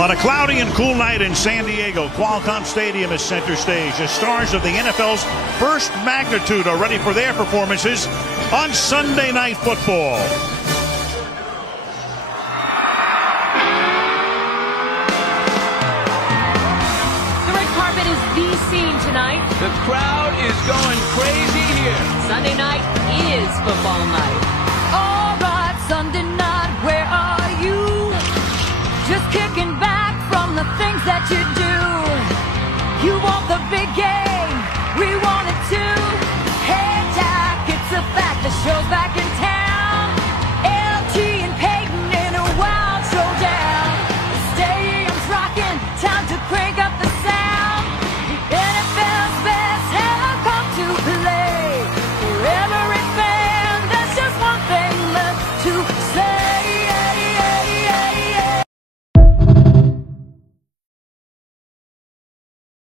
On a cloudy and cool night in San Diego, Qualcomm Stadium is center stage. The stars of the NFL's first magnitude are ready for their performances on Sunday Night Football. The red carpet is the scene tonight. The crowd is going crazy here. Sunday night is football night. All right, Sunday night, where are you? Just kicking back from the things that you do.